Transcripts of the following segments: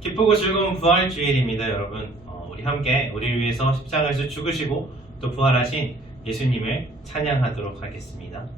기쁘고 즐거운 부활주일입니다, 여러분. 우리 함께 우리를 위해서 십자가에서 죽으시고 또 부활하신 예수님을 찬양하도록 하겠습니다.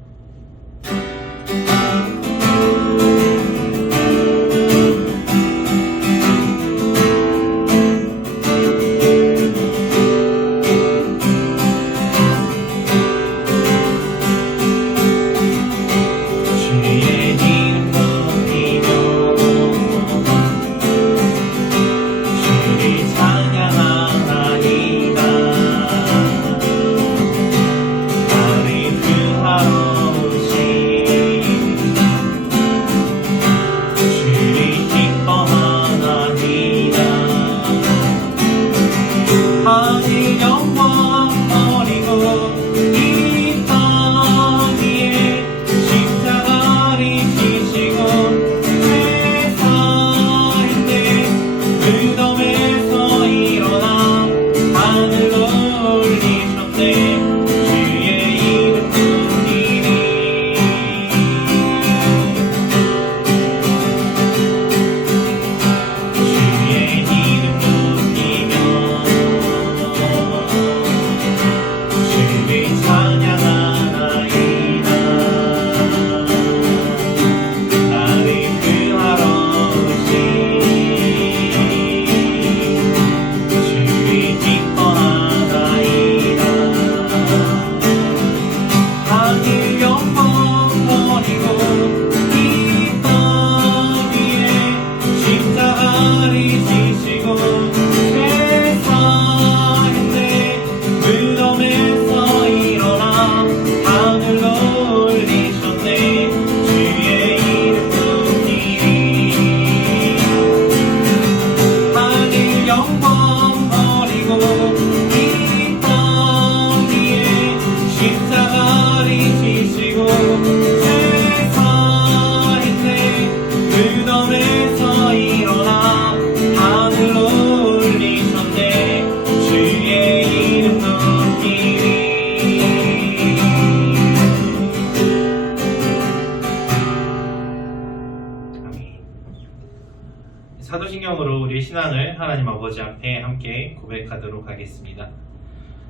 사도신경으로 우리의 신앙을 하나님 아버지 앞에 함께 고백하도록 하겠습니다.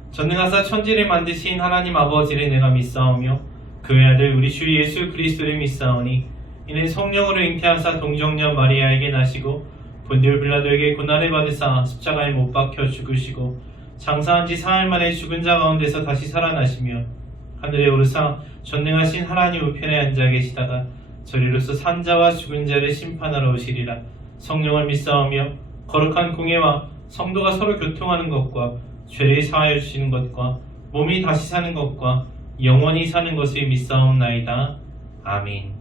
전능하사 천지를 만드신 하나님 아버지를 내가 믿사오며 그의 아들 우리 주 예수 그리스도를 믿사오니 이는 성령으로 잉태하사 동정녀 마리아에게 나시고 본디오 빌라도에게 고난을 받으사 십자가에 못 박혀 죽으시고 장사한 지 사흘 만에 죽은 자 가운데서 다시 살아나시며 하늘에 오르사 전능하신 하나님 우편에 앉아 계시다가 저리로서 산자와 죽은 자를 심판하러 오시리라. 성령을 믿사오며 거룩한 공예와 성도가 서로 교통하는 것과 죄를 사하여 주시는 것과 몸이 다시 사는 것과 영원히 사는 것을 믿사옵나이다. 아멘.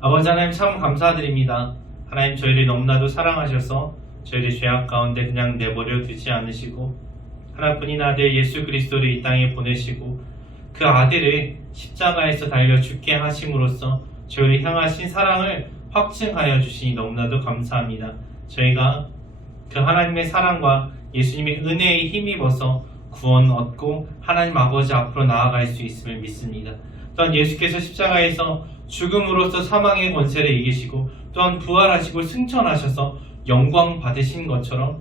아버지 하나님 참 감사드립니다. 하나님 저희를 너무나도 사랑하셔서 저희를 죄악 가운데 그냥 내버려 두지 않으시고 하나뿐인 아들 예수 그리스도를 이 땅에 보내시고 그 아들을 십자가에서 달려 죽게 하심으로써 저희를 향하신 사랑을 확증하여 주시니 너무나도 감사합니다. 저희가 그 하나님의 사랑과 예수님의 은혜에 힘입어서 구원 얻고 하나님 아버지 앞으로 나아갈 수 있음을 믿습니다. 또한 예수께서 십자가에서 죽음으로써 사망의 권세를 이기시고 또한 부활하시고 승천하셔서 영광 받으신 것처럼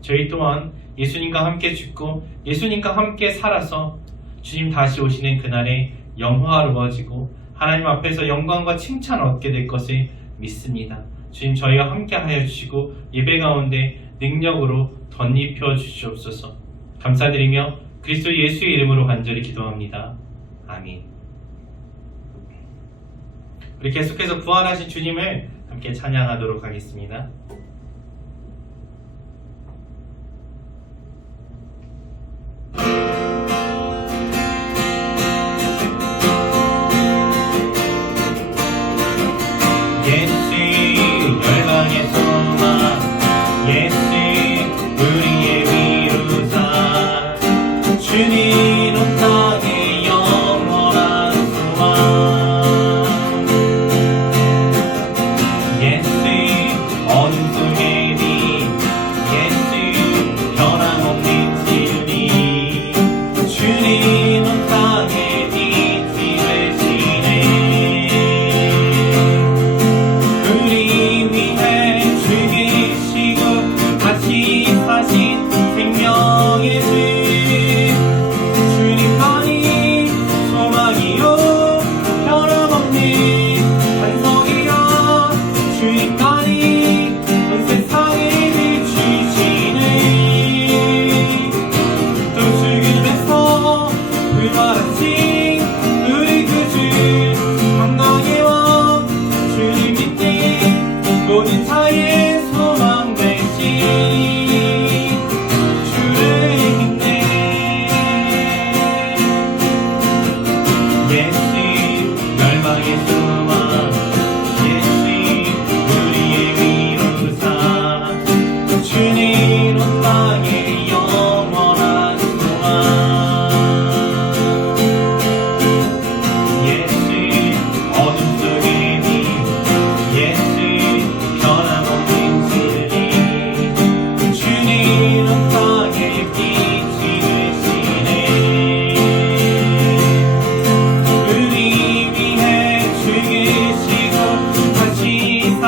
저희 또한 예수님과 함께 죽고 예수님과 함께 살아서 주님 다시 오시는 그날에 영화로워지고 하나님 앞에서 영광과 칭찬을 얻게 될 것을 믿습니다. 주님 저희와 함께 하여 주시고 예배 가운데 능력으로 덧입혀 주시옵소서. 감사드리며 그리스도 예수의 이름으로 간절히 기도합니다. 아멘. 우리 계속해서 부활하신 주님을 함께 찬양하도록 하겠습니다. 우리 위해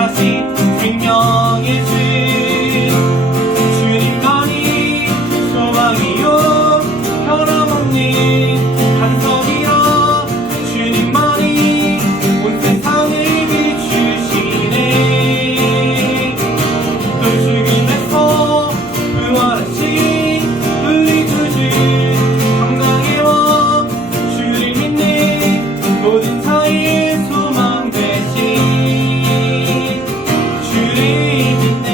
부활하신 생명의 주 주님만이 소망이요 변함없는 반석이라 주님만이 온 세상을 비추시네 또 죽음에서 부활하신 우리 구주 평강의 왕 주를 믿는 모든 자의 소망 되신 주를 믿네.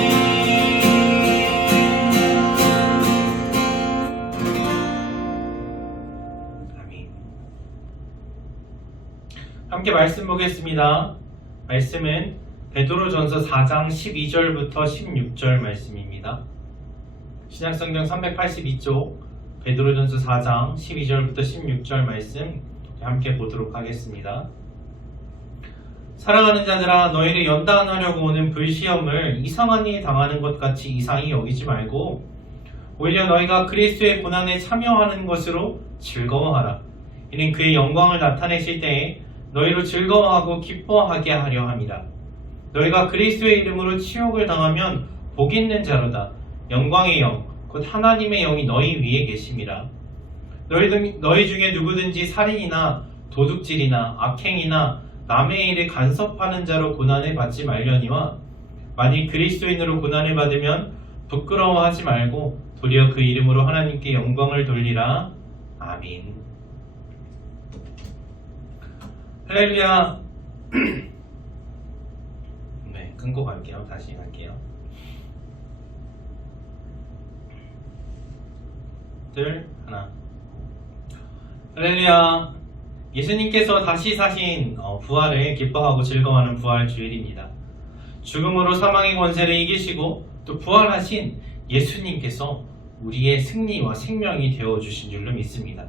아멘. 함께 말씀 보겠습니다. 말씀은 베드로전서 4장 12절부터 16절 말씀입니다. 신약성경 382쪽 베드로전서 4장 12절부터 16절 말씀 함께 보도록 하겠습니다. 사랑하는 자들아, 너희를 연단하려고 오는 불시험을 이상한 일 당하는 것 같이 이상히 여기지 말고 오히려 너희가 그리스도의 고난에 참여하는 것으로 즐거워하라. 이는 그의 영광을 나타내실 때에 너희로 즐거워하고 기뻐하게 하려 함이라. 너희가 그리스도의 이름으로 치욕을 당하면 복 있는 자로다. 영광의 영, 곧 하나님의 영이 너희 위에 계심이라. 너희 중에 누구든지 살인이나 도둑질이나 악행이나 남의 일을 간섭하는 자로 고난을 받지 말려니와 만일 그리스도인으로 고난을 받으면 부끄러워하지 말고 도리어 그 이름으로 하나님께 영광을 돌리라. 아멘. 할렐루야. 네, 끊고 갈게요. 다시 갈게요. 둘, 하나. 할렐루야. 예수님께서 다시 사신 부활을 기뻐하고 즐거워하는 부활 주일입니다. 죽음으로 사망의 권세를 이기시고 또 부활하신 예수님께서 우리의 승리와 생명이 되어주신 줄로 믿습니다.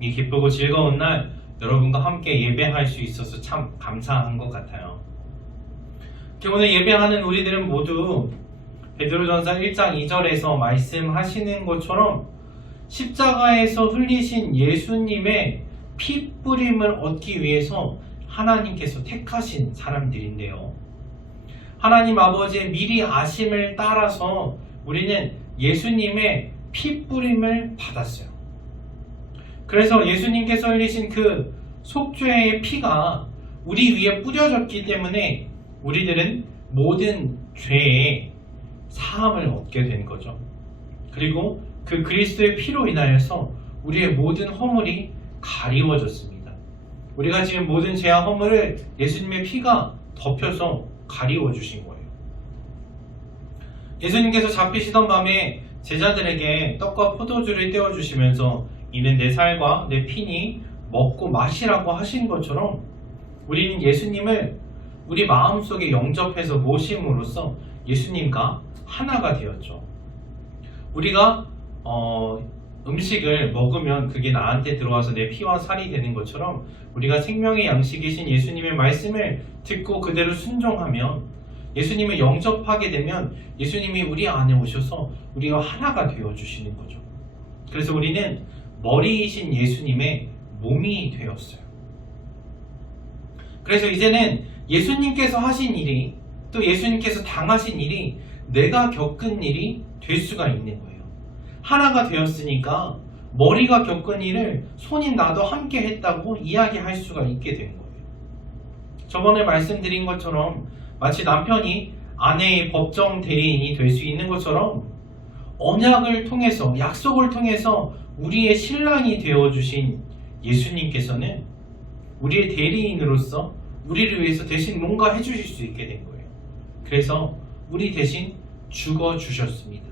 이 기쁘고 즐거운 날 여러분과 함께 예배할 수 있어서 참 감사한 것 같아요. 오늘 예배하는 우리들은 모두 베드로전서 1장 2절에서 말씀하시는 것처럼 십자가에서 흘리신 예수님의 피 뿌림을 얻기 위해서 하나님께서 택하신 사람들인데요. 하나님 아버지의 미리 아심을 따라서 우리는 예수님의 피 뿌림을 받았어요. 그래서 예수님께서 흘리신 그 속죄의 피가 우리 위에 뿌려졌기 때문에 우리들은 모든 죄의 사함을 얻게 된 거죠. 그리고 그 그리스도의 피로 인하여서 우리의 모든 허물이 가리워졌습니다. 우리가 지금 모든 죄와 허물을 예수님의 피가 덮여서 가리워 주신 거예요. 예수님께서 잡히시던 밤에 제자들에게 떡과 포도주를 떼어주시면서 이는 내 살과 내 피니 먹고 마시라고 하신 것처럼 우리는 예수님을 우리 마음속에 영접해서 모심으로써 예수님과 하나가 되었죠. 우리가 음식을 먹으면 그게 나한테 들어와서 내 피와 살이 되는 것처럼 우리가 생명의 양식이신 예수님의 말씀을 듣고 그대로 순종하면 예수님을 영접하게 되면 예수님이 우리 안에 오셔서 우리가 하나가 되어주시는 거죠. 그래서 우리는 머리이신 예수님의 몸이 되었어요. 그래서 이제는 예수님께서 하신 일이 또 예수님께서 당하신 일이 내가 겪은 일이 될 수가 있는 거예요. 하나가 되었으니까 머리가 겪은 일을 손이 나도 함께 했다고 이야기할 수가 있게 된 거예요. 저번에 말씀드린 것처럼 마치 남편이 아내의 법정 대리인이 될 수 있는 것처럼 언약을 통해서 약속을 통해서 우리의 신랑이 되어주신 예수님께서는 우리의 대리인으로서 우리를 위해서 대신 뭔가 해주실 수 있게 된 거예요. 그래서 우리 대신 죽어주셨습니다.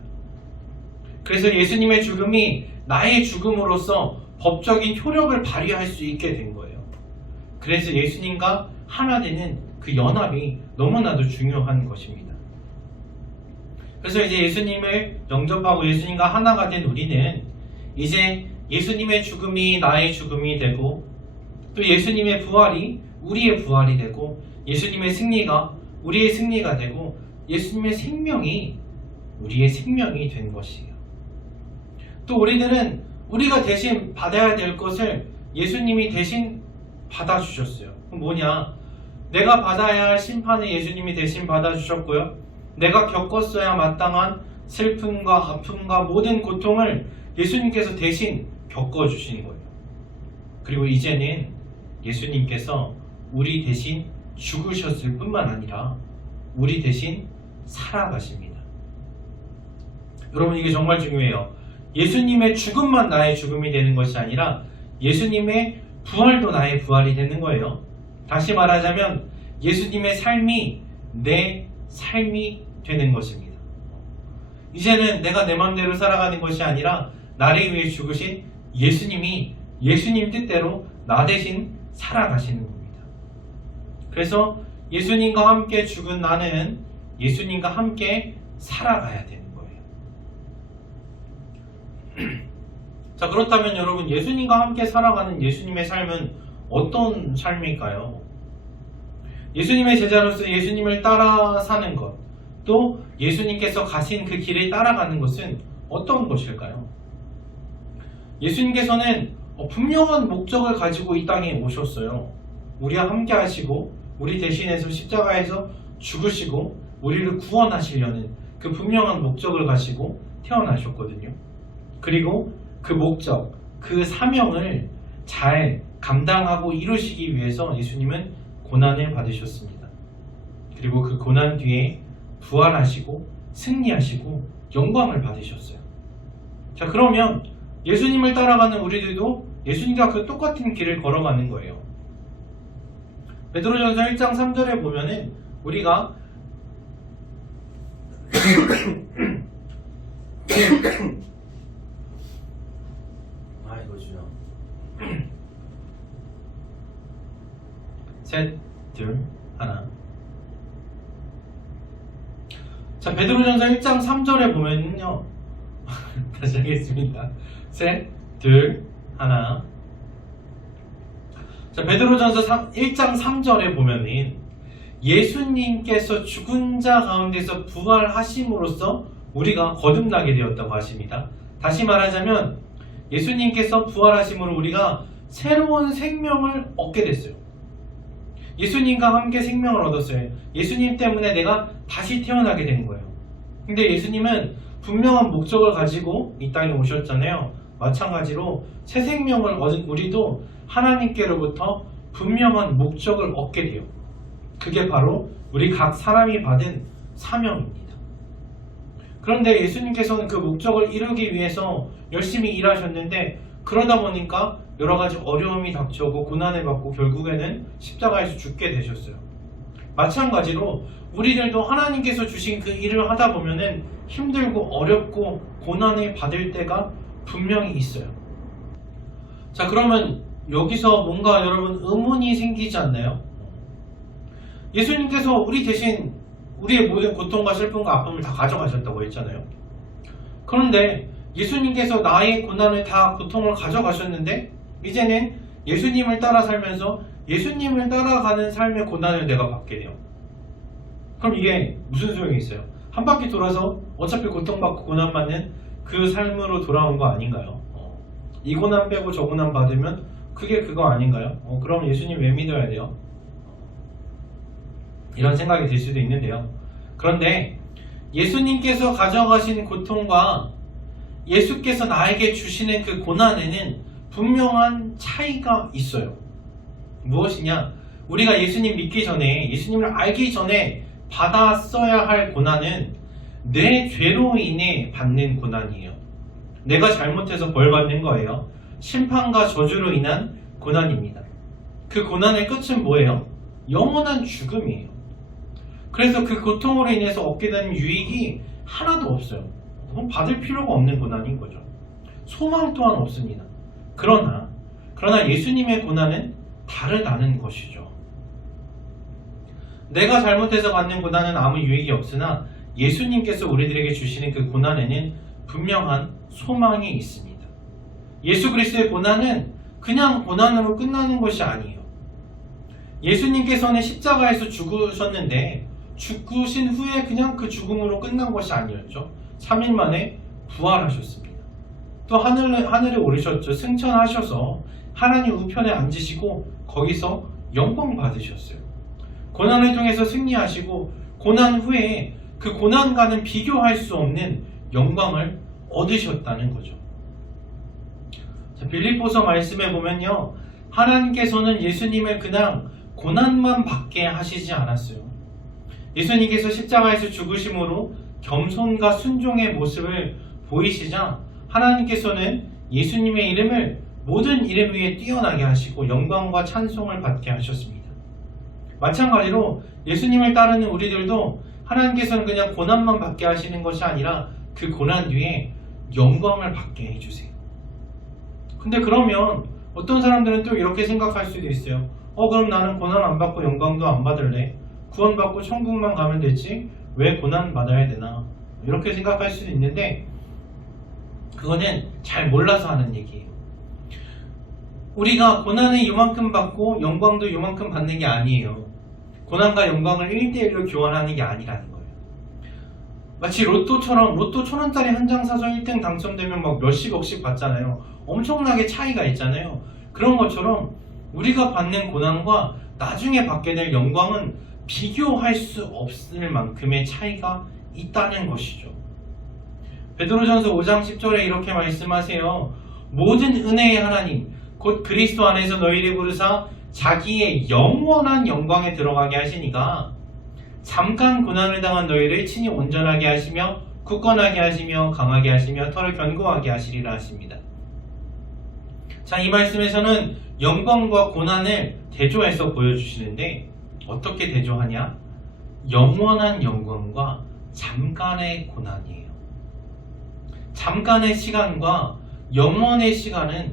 그래서 예수님의 죽음이 나의 죽음으로써 법적인 효력을 발휘할 수 있게 된 거예요. 그래서 예수님과 하나 되는 그 연합이 너무나도 중요한 것입니다. 그래서 이제 예수님을 영접하고 예수님과 하나가 된 우리는 이제 예수님의 죽음이 나의 죽음이 되고 또 예수님의 부활이 우리의 부활이 되고 예수님의 승리가 우리의 승리가 되고 예수님의 생명이 우리의 생명이 된 것이에요. 또 우리들은 우리가 대신 받아야 될 것을 예수님이 대신 받아주셨어요. 그럼 뭐냐? 내가 받아야 할 심판을 예수님이 대신 받아주셨고요. 내가 겪었어야 마땅한 슬픔과 아픔과 모든 고통을 예수님께서 대신 겪어주신 거예요. 그리고 이제는 예수님께서 우리 대신 죽으셨을 뿐만 아니라 우리 대신 살아가십니다. 여러분, 이게 정말 중요해요. 예수님의 죽음만 나의 죽음이 되는 것이 아니라 예수님의 부활도 나의 부활이 되는 거예요. 다시 말하자면 예수님의 삶이 내 삶이 되는 것입니다. 이제는 내가 내 마음대로 살아가는 것이 아니라 나를 위해 죽으신 예수님이 예수님 뜻대로 나 대신 살아가시는 겁니다. 그래서 예수님과 함께 죽은 나는 예수님과 함께 살아가야 되는 거예요. 자, 그렇다면 여러분, 예수님과 함께 살아가는 예수님의 삶은 어떤 삶일까요? 예수님의 제자로서 예수님을 따라 사는 것, 또 예수님께서 가신 그 길을 따라가는 것은 어떤 것일까요? 예수님께서는 분명한 목적을 가지고 이 땅에 오셨어요. 우리와 함께 하시고 우리 대신해서 십자가에서 죽으시고 우리를 구원하시려는 그 분명한 목적을 가지고 태어나셨거든요. 그리고 그 목적, 그 사명을 잘 감당하고 이루시기 위해서 예수님은 고난을 받으셨습니다. 그리고 그 고난 뒤에 부활하시고 승리하시고 영광을 받으셨어요. 자, 그러면 예수님을 따라가는 우리들도 예수님과 그 똑같은 길을 걸어가는 거예요. 베드로전서 1장 3절에 보면은 우리가 셋, 둘, 하나. 자, 베드로전서 1장 3절에 보면요. 다시 하겠습니다. 셋, 둘, 하나. 자, 베드로전서 1장 3절에 보면은 예수님께서 죽은 자 가운데서 부활하심으로써 우리가 거듭나게 되었다고 하십니다. 다시 말하자면 예수님께서 부활하심으로 우리가 새로운 생명을 얻게 됐어요. 예수님과 함께 생명을 얻었어요. 예수님 때문에 내가 다시 태어나게 된 거예요. 근데 예수님은 분명한 목적을 가지고 이 땅에 오셨잖아요. 마찬가지로 새 생명을 얻은 우리도 하나님께로부터 분명한 목적을 얻게 돼요. 그게 바로 우리 각 사람이 받은 사명입니다. 그런데 예수님께서는 그 목적을 이루기 위해서 열심히 일하셨는데 그러다 보니까 여러 가지 어려움이 닥쳐오고 고난을 받고 결국에는 십자가에서 죽게 되셨어요. 마찬가지로 우리들도 하나님께서 주신 그 일을 하다 보면은 힘들고 어렵고 고난을 받을 때가 분명히 있어요. 자, 그러면 여기서 뭔가 여러분 의문이 생기지 않나요? 예수님께서 우리 대신 우리의 모든 고통과 슬픔과 아픔을 다 가져가셨다고 했잖아요. 그런데 예수님께서 나의 고난을 다 고통을 가져가셨는데 이제는 예수님을 따라 살면서 예수님을 따라가는 삶의 고난을 내가 받게 돼요. 그럼 이게 무슨 소용이 있어요? 한 바퀴 돌아서 어차피 고통받고 고난받는 그 삶으로 돌아온 거 아닌가요? 이 고난 빼고 저 고난 받으면 그게 그거 아닌가요? 그럼 예수님 왜 믿어야 돼요? 이런 생각이 들 수도 있는데요. 그런데 예수님께서 가져가신 고통과 예수께서 나에게 주시는 그 고난에는 분명한 차이가 있어요. 무엇이냐? 우리가 예수님 믿기 전에, 예수님을 알기 전에 받았어야 할 고난은 내 죄로 인해 받는 고난이에요. 내가 잘못해서 벌 받는 거예요. 심판과 저주로 인한 고난입니다. 그 고난의 끝은 뭐예요? 영원한 죽음이에요. 그래서 그 고통으로 인해서 얻게 되는 유익이 하나도 없어요. 그건 받을 필요가 없는 고난인 거죠. 소망 또한 없습니다. 그러나 예수님의 고난은 다르다는 것이죠. 내가 잘못해서 받는 고난은 아무 유익이 없으나 예수님께서 우리들에게 주시는 그 고난에는 분명한 소망이 있습니다. 예수 그리스도의 고난은 그냥 고난으로 끝나는 것이 아니에요. 예수님께서는 십자가에서 죽으셨는데 죽으신 후에 그냥 그 죽음으로 끝난 것이 아니었죠. 3일 만에 부활하셨습니다. 또 하늘에 오르셨죠. 승천하셔서 하나님 우편에 앉으시고 거기서 영광 받으셨어요. 고난을 통해서 승리하시고 고난 후에 그 고난과는 비교할 수 없는 영광을 얻으셨다는 거죠. 자, 빌립보서 말씀에 보면요, 하나님께서는 예수님을 그냥 고난만 받게 하시지 않았어요. 예수님께서 십자가에서 죽으심으로 겸손과 순종의 모습을 보이시자 하나님께서는 예수님의 이름을 모든 이름 위에 뛰어나게 하시고 영광과 찬송을 받게 하셨습니다. 마찬가지로 예수님을 따르는 우리들도 하나님께서는 그냥 고난만 받게 하시는 것이 아니라 그 고난 뒤에 영광을 받게 해주세요. 근데 그러면 어떤 사람들은 또 이렇게 생각할 수도 있어요. 그럼 나는 고난 안 받고 영광도 안 받을래? 구원받고 천국만 가면 되지? 왜 고난 받아야 되나? 이렇게 생각할 수도 있는데 그거는 잘 몰라서 하는 얘기예요. 우리가 고난을 이만큼 받고 영광도 이만큼 받는 게 아니에요. 고난과 영광을 1대1로 교환하는 게 아니라는 거예요. 마치 로또처럼 로또 1,000원짜리 한 장 사서 1등 당첨되면 막 몇십억씩 받잖아요. 엄청나게 차이가 있잖아요. 그런 것처럼 우리가 받는 고난과 나중에 받게 될 영광은 비교할 수 없을 만큼의 차이가 있다는 것이죠. 베드로전서 5장 10절에 이렇게 말씀하세요. 모든 은혜의 하나님 곧 그리스도 안에서 너희를 부르사 자기의 영원한 영광에 들어가게 하시니가 잠깐 고난을 당한 너희를 친히 온전하게 하시며 굳건하게 하시며 강하게 하시며 털을 견고하게 하시리라 하십니다. 자, 이 말씀에서는 영광과 고난을 대조해서 보여주시는데 어떻게 대조하냐? 영원한 영광과 잠깐의 고난이에요. 잠깐의 시간과 영원의 시간은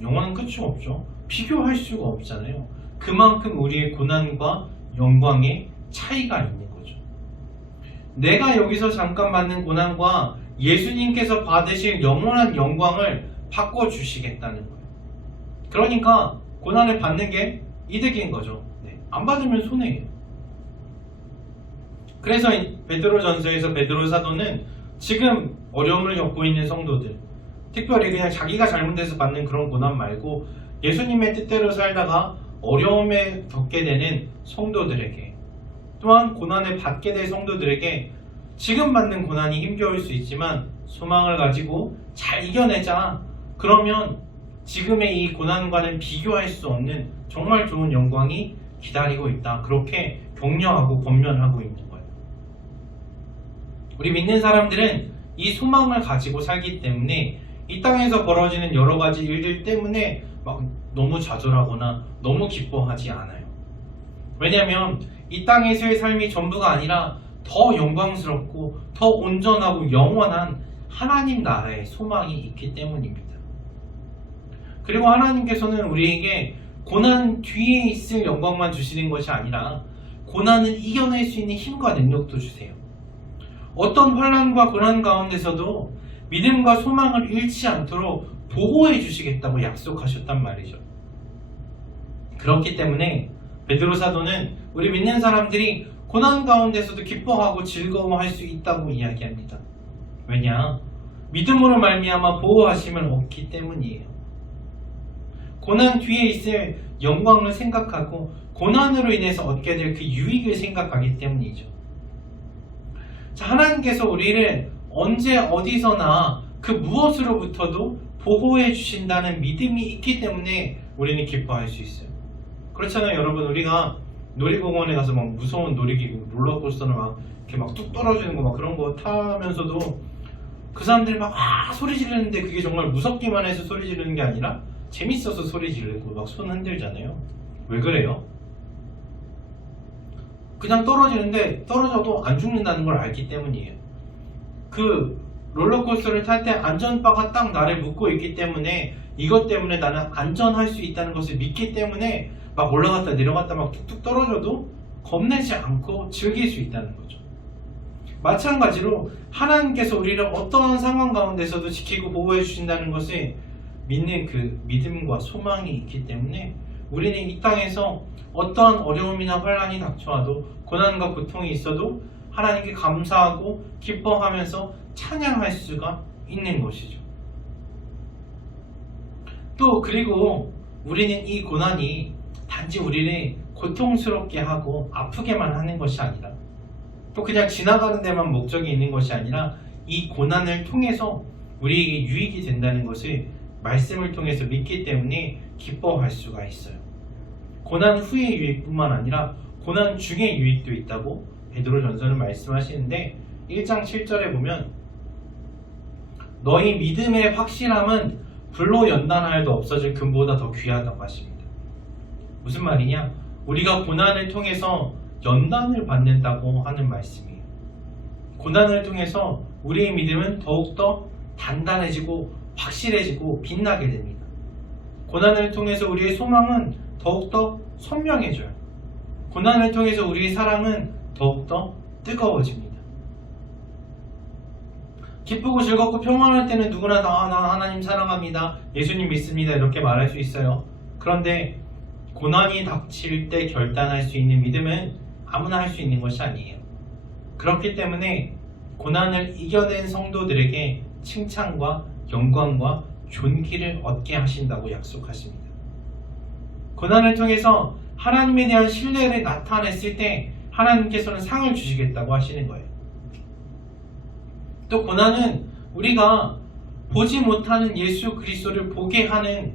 영원은 끝이 없죠. 비교할 수가 없잖아요. 그만큼 우리의 고난과 영광의 차이가 있는 거죠. 내가 여기서 잠깐 받는 고난과 예수님께서 받으실 영원한 영광을 바꿔주시겠다는 거예요. 그러니까 고난을 받는 게 이득인 거죠. 안 받으면 손해예요. 그래서 베드로전서에서 베드로 사도는 지금 어려움을 겪고 있는 성도들, 특별히 그냥 자기가 잘못해서 받는 그런 고난 말고 예수님의 뜻대로 살다가 어려움에 겪게 되는 성도들에게, 또한 고난을 받게 될 성도들에게 지금 받는 고난이 힘겨울 수 있지만 소망을 가지고 잘 이겨내자. 그러면 지금의 이 고난과는 비교할 수 없는 정말 좋은 영광이 기다리고 있다. 그렇게 격려하고 권면하고 있는 거예요. 우리 믿는 사람들은 이 소망을 가지고 살기 때문에 이 땅에서 벌어지는 여러 가지 일들 때문에 막 너무 좌절하거나 너무 기뻐하지 않아요. 왜냐하면 이 땅에서의 삶이 전부가 아니라 더 영광스럽고 더 온전하고 영원한 하나님 나라의 소망이 있기 때문입니다. 그리고 하나님께서는 우리에게 고난 뒤에 있을 영광만 주시는 것이 아니라 고난을 이겨낼 수 있는 힘과 능력도 주세요. 어떤 환난과 고난 가운데서도 믿음과 소망을 잃지 않도록 보호해 주시겠다고 약속하셨단 말이죠. 그렇기 때문에 베드로 사도는 우리 믿는 사람들이 고난 가운데서도 기뻐하고 즐거워할 수 있다고 이야기합니다. 왜냐? 믿음으로 말미암아 보호하심을 얻기 때문이에요. 고난 뒤에 있을 영광을 생각하고 고난으로 인해서 얻게 될 그 유익을 생각하기 때문이죠. 자, 하나님께서 우리를 언제 어디서나 그 무엇으로부터도 보호해 주신다는 믿음이 있기 때문에 우리는 기뻐할 수 있어요. 그렇잖아요, 여러분. 우리가 놀이공원에 가서 막 무서운 놀이기구, 롤러코스터는 막 이렇게 막 뚝 떨어지는 거 막 그런 거 타면서도 그 사람들이 막 소리 지르는데 그게 정말 무섭기만 해서 소리 지르는 게 아니라 재밌어서 소리 지르고 막 손 흔들잖아요. 왜 그래요? 그냥 떨어지는데 떨어져도 안 죽는다는 걸 알기 때문이에요. 그 롤러코스터를 탈 때 안전바가 딱 나를 묶고 있기 때문에 이것 때문에 나는 안전할 수 있다는 것을 믿기 때문에 막 올라갔다 내려갔다 막 툭툭 떨어져도 겁내지 않고 즐길 수 있다는 거죠. 마찬가지로 하나님께서 우리를 어떠한 상황 가운데서도 지키고 보호해 주신다는 것을 믿는 그 믿음과 소망이 있기 때문에 우리는 이 땅에서 어떠한 어려움이나 환난이 닥쳐와도 고난과 고통이 있어도 하나님께 감사하고 기뻐하면서 찬양할 수가 있는 것이죠. 또 그리고 우리는 이 고난이 단지 우리를 고통스럽게 하고 아프게만 하는 것이 아니라 또 그냥 지나가는 데만 목적이 있는 것이 아니라 이 고난을 통해서 우리에게 유익이 된다는 것을 말씀을 통해서 믿기 때문에 기뻐할 수가 있어요. 고난 후의 유익뿐만 아니라 고난 중의 유익도 있다고 베드로전서는 말씀하시는데 1장 7절에 보면 너희 믿음의 확실함은 불로 연단하여도 없어질 금보다 더 귀하다고 하십니다. 무슨 말이냐? 우리가 고난을 통해서 연단을 받는다고 하는 말씀이에요. 고난을 통해서 우리의 믿음은 더욱더 단단해지고 확실해지고 빛나게 됩니다. 고난을 통해서 우리의 소망은 더욱더 선명해져요. 고난을 통해서 우리의 사랑은 더욱더 뜨거워집니다. 기쁘고 즐겁고 평안할 때는 누구나 다 나 하나님 사랑합니다. 예수님 믿습니다. 이렇게 말할 수 있어요. 그런데 고난이 닥칠 때 결단할 수 있는 믿음은 아무나 할 수 있는 것이 아니에요. 그렇기 때문에 고난을 이겨낸 성도들에게 칭찬과 영광과 존귀를 얻게 하신다고 약속하십니다. 고난을 통해서 하나님에 대한 신뢰를 나타냈을 때 하나님께서는 상을 주시겠다고 하시는 거예요. 또 고난은 우리가 보지 못하는 예수 그리스도를 보게 하는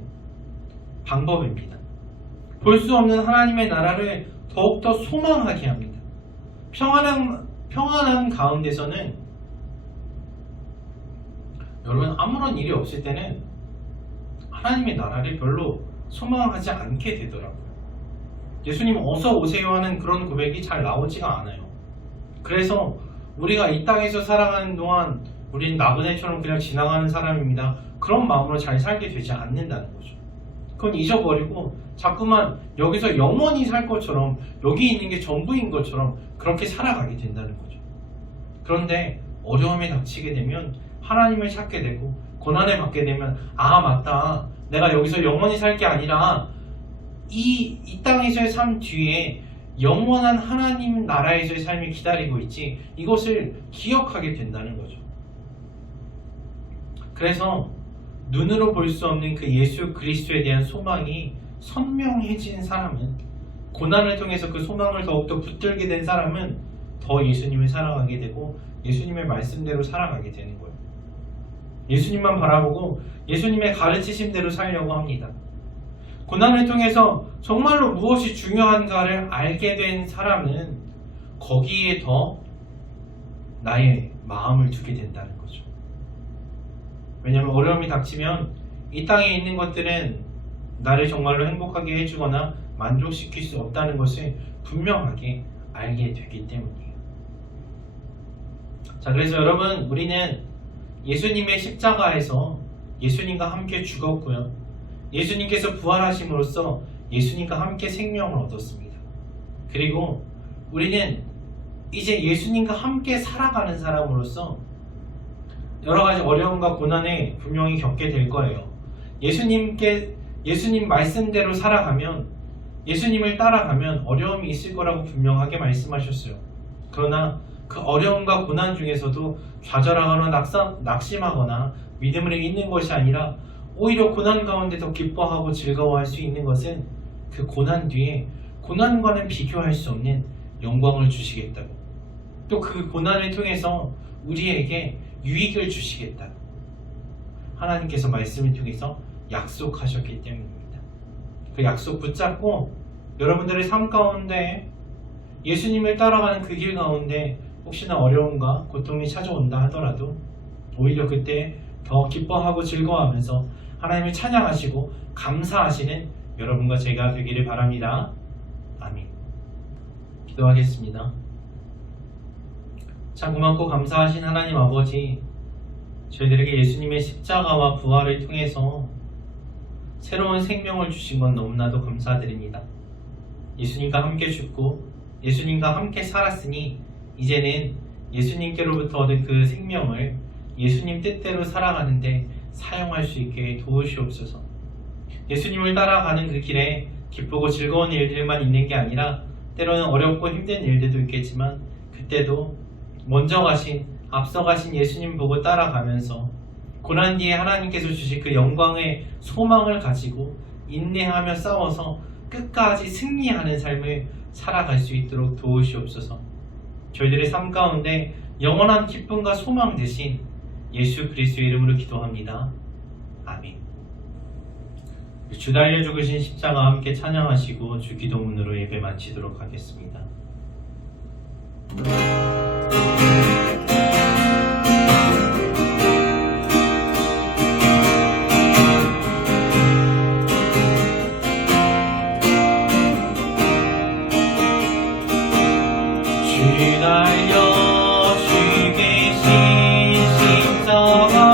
방법입니다. 볼 수 없는 하나님의 나라를 더욱더 소망하게 합니다. 평안한 가운데서는 여러분 아무런 일이 없을 때는 하나님의 나라를 별로 소망하지 않게 되더라고요. 예수님 어서 오세요 하는 그런 고백이 잘 나오지가 않아요. 그래서 우리가 이 땅에서 살아가는 동안 우리는 나그네처럼 그냥 지나가는 사람입니다. 그런 마음으로 잘 살게 되지 않는다는 거죠. 그건 잊어버리고 자꾸만 여기서 영원히 살 것처럼 여기 있는 게 전부인 것처럼 그렇게 살아가게 된다는 거죠. 그런데 어려움이 닥치게 되면 하나님을 찾게 되고 고난을 받게 되면 아 맞다 내가 여기서 영원히 살 게 아니라 이 땅에서의 삶 뒤에 영원한 하나님 나라에서의 삶이 기다리고 있지 이것을 기억하게 된다는 거죠. 그래서 눈으로 볼 수 없는 그 예수 그리스도에 대한 소망이 선명해진 사람은 고난을 통해서 그 소망을 더욱더 붙들게 된 사람은 더 예수님을 사랑하게 되고 예수님의 말씀대로 살아가게 되는 거예요. 예수님만 바라보고 예수님의 가르치심대로 살려고 합니다. 고난을 통해서 정말로 무엇이 중요한가를 알게 된 사람은 거기에 더 나의 마음을 두게 된다는 거죠. 왜냐하면 어려움이 닥치면 이 땅에 있는 것들은 나를 정말로 행복하게 해주거나 만족시킬 수 없다는 것을 분명하게 알게 되기 때문이에요. 자, 그래서 여러분 우리는 예수님의 십자가에서 예수님과 함께 죽었고요. 예수님께서 부활하심으로써 예수님과 함께 생명을 얻었습니다. 그리고 우리는 이제 예수님과 함께 살아가는 사람으로서 여러 가지 어려움과 고난에 분명히 겪게 될 거예요. 예수님 말씀대로 살아가면 예수님을 따라가면 어려움이 있을 거라고 분명하게 말씀하셨어요. 그러나 그 어려움과 고난 중에서도 좌절하거나 낙심하거나 믿음을 잃는 것이 아니라 오히려 고난 가운데 더 기뻐하고 즐거워할 수 있는 것은 그 고난 뒤에 고난과는 비교할 수 없는 영광을 주시겠다고 또 그 고난을 통해서 우리에게 유익을 주시겠다고 하나님께서 말씀을 통해서 약속하셨기 때문입니다. 그 약속 붙잡고 여러분들의 삶 가운데 예수님을 따라가는 그 길 가운데 혹시나 어려움과 고통이 찾아온다 하더라도 오히려 그때 더 기뻐하고 즐거워하면서 하나님을 찬양하시고 감사하시는 여러분과 제가 되기를 바랍니다. 아멘. 기도하겠습니다. 참 고맙고 감사하신 하나님 아버지, 저희들에게 예수님의 십자가와 부활을 통해서 새로운 생명을 주신 건 너무나도 감사드립니다. 예수님과 함께 죽고 예수님과 함께 살았으니 이제는 예수님께로부터 얻은 그 생명을 예수님 뜻대로 살아가는데 사용할 수 있게 도우시옵소서. 예수님을 따라가는 그 길에 기쁘고 즐거운 일들만 있는 게 아니라 때로는 어렵고 힘든 일들도 있겠지만 그때도 먼저 가신 앞서 가신 예수님 보고 따라가면서 고난 뒤에 하나님께서 주실 그 영광의 소망을 가지고 인내하며 싸워서 끝까지 승리하는 삶을 살아갈 수 있도록 도우시옵소서. 저희들의 삶 가운데 영원한 기쁨과 소망 대신 예수 그리스도의 이름으로 기도합니다. 아멘. 주 달려 죽으신 십자가 함께 찬양하시고 주 기도문으로 예배 마치도록 하겠습니다. 주 달려 죽으신 십자가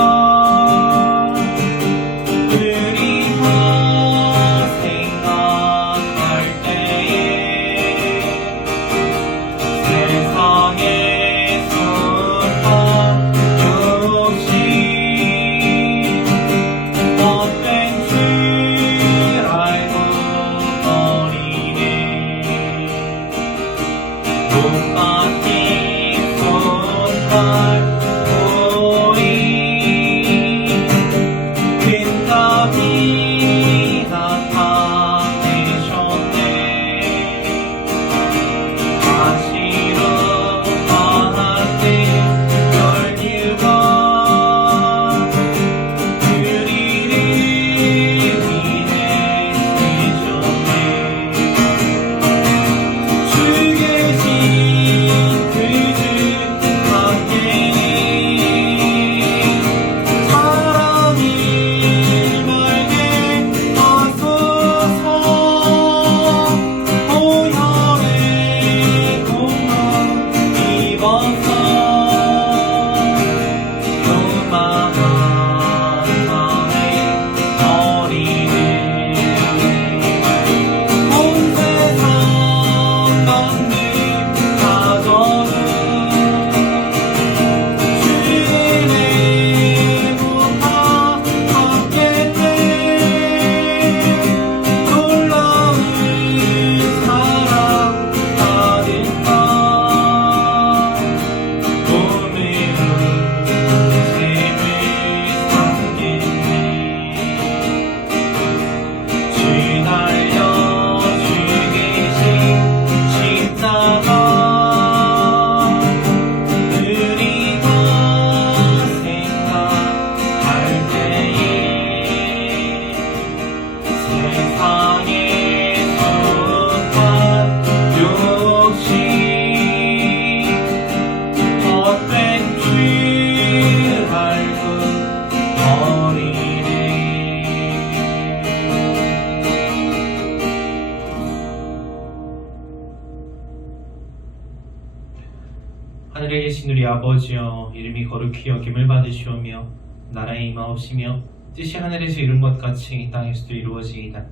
하늘에 계신 우리 아버지여, 이름이 거룩히 여김을 받으시오며 나라의 임하옵시며 뜻이 하늘에서 이룬 것 같이 이 땅에서도 이루어지이다.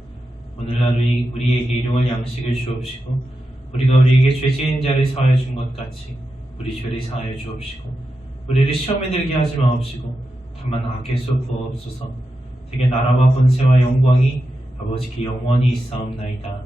오늘날 우리에게 일용할 양식을 주옵시고 우리가 우리에게 죄 지은 자를 사하여 준 것 같이 우리 죄를 사하여 주옵시고 우리를 시험에 들게 하지 마옵시고 다만 악에서 구하옵소서. 되게 나라와 권세와 영광이 아버지께 영원히 있사옵나이다.